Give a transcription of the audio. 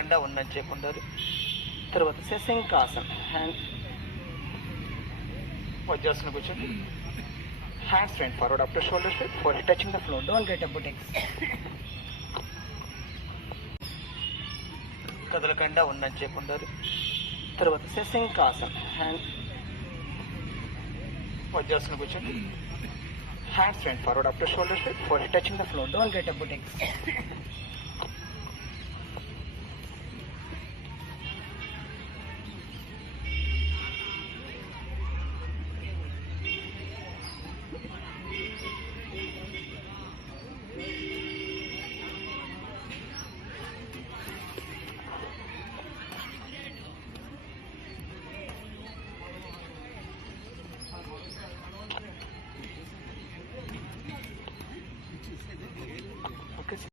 కదలకుండా ఉన్నది చేయకుండాలి. తర్వాత శశంకాసన్, హ్యాండ్ వజ్రాసన కూర్చోండి. Hands front forward up to shoulder straight, for touching the floor, don't get up buttocks. కదలకుండా ఉన్నది చేయకుండాలి. తర్వాత శశంకాసన్, హ్యాండ్ వజ్రాసన కూర్చోండి. Hands front forward up to shoulder straight, for touching the floor, don't get up బుటెక్స్.